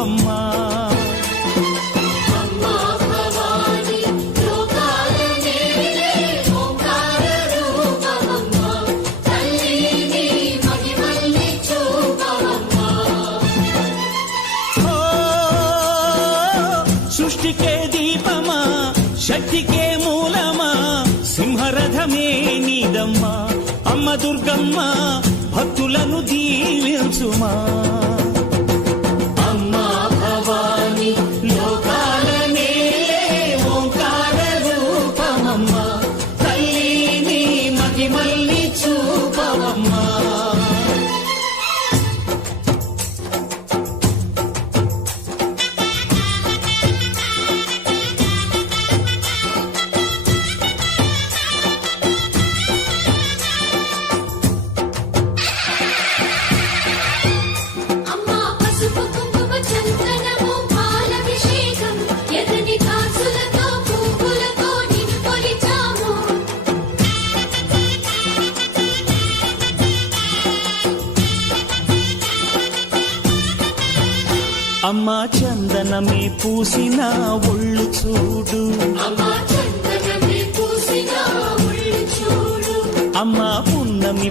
చూపవమ్మా. సృష్టికే దీపమా, శక్తికే మూలమా, సింహరథమే నీదమ్మా. అమ్మ దుర్గమ్మ భక్తులను దీవించుమా. అమ్మా భవాని లోకాల నేలే ఓంకార రూపమమ్మా. తల్లిని మహిమల్ని చూపవమ్మా. అమ్మా చందనమే పూసిన ఒళ్ళు చూడు, అమ్మా పున్నమి